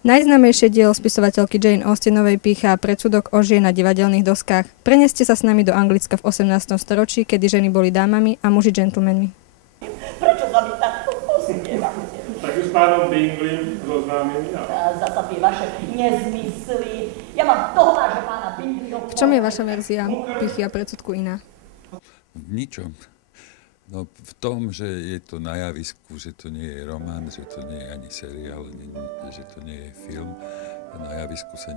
Najznámejšie dielo spisovateľky Jane Austenovej pýcha predsudok o žien na divadelných doskách. Preneste sa s nami do Anglicka v 18. storočí, kedy ženy boli dámami a muži gentlemanmi. Prečo sa mi takto posmievate? Tak už s pánom Bingley zoznámili. Zasa tie vaše nezmysly. Ja mám toho vášho pána Bingleyho. V čom je vaša verzia pýchy a predsudku iná? V ničom. No v tom, že je to na javisku, že to nie je román, že to nie je ani seriál, že to nie je film. Na javisku sa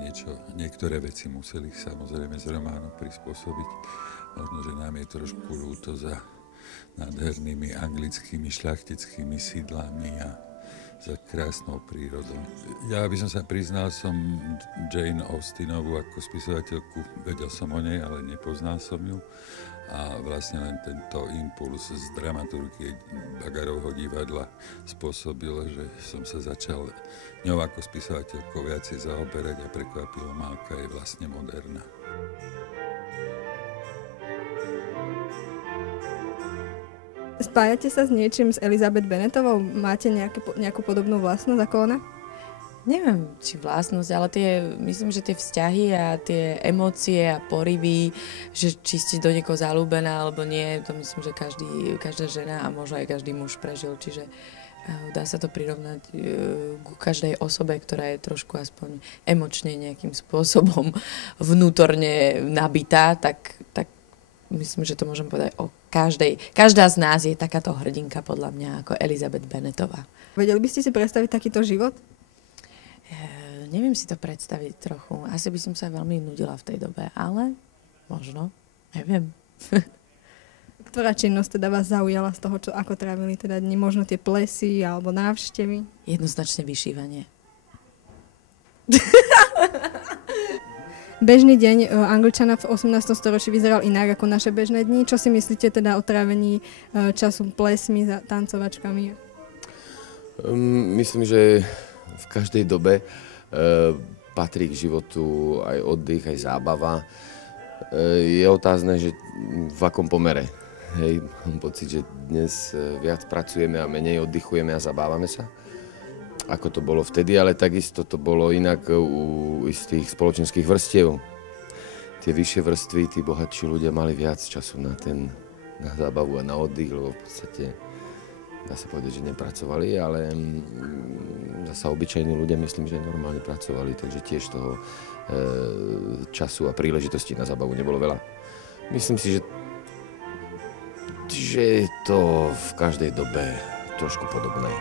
niektoré veci museli samozrejme z románu prispôsobiť. Možno, že nám je trošku ľúto za nádhernými anglickými šľachtickými sídlami a za krásnou prírodou. Ja by som sa priznal, som Jane Austenovú ako spisovateľku, vedel som o nej, ale nepoznal som ju. A vlastne len tento impuls z dramaturgie Bagarovho divadla spôsobil, že som sa začal ňou ako spisovateľkou viacej zaoberať a prekvapilo ma, aká je vlastne moderná. Spájate sa s niečím s Elizabeth Bennetovou? Máte nejakú podobnú vlastnosť ako ona? Neviem, či vlastnosť, ale myslím, že tie vzťahy a tie emócie a porivy, že či ste do niekoho zalúbená alebo nie, to myslím, že každá žena a možno aj každý muž prežil, čiže dá sa to prirovnať ku každej osobe, ktorá je trošku aspoň emočne nejakým spôsobom vnútorne nabitá, tak myslím, že to môžem povedať o každej. Každá z nás je takáto hrdinka podľa mňa ako Elizabeth Bennetová. Vedeli by ste si predstaviť takýto život? Neviem si to predstaviť trochu. Asi by som sa veľmi nudila v tej dobe, ale možno, neviem. Ktorá činnosť teda vás zaujala z toho, ako trávili teda dni? Možno tie plesy alebo návštevy? Jednoznačne vyšívanie. Bežný deň Angličana v 18. storočí vyzeral inak ako naše bežné dni. Čo si myslíte teda o trávení času plesmi, tancovačkami? Myslím, že v každej dobe patrí k životu aj oddych, aj zábava. Je otázne, že v akom pomere. Hej, mám pocit, že dnes viac pracujeme a menej oddychujeme a zabávame sa, ako to bolo vtedy, ale takisto to bolo inak u istých spoločenských vrstiev. Tie vyššie vrstvy, tí bohatší ľudia mali viac času na zábavu a na oddych, lebo v podstate dá sa povedať, že nepracovali, ale zasa obyčajní ľudia myslím, že normálne pracovali, takže tiež toho času a príležitosti na zábavu nebolo veľa. Myslím si, že je to v každej dobe trošku podobné.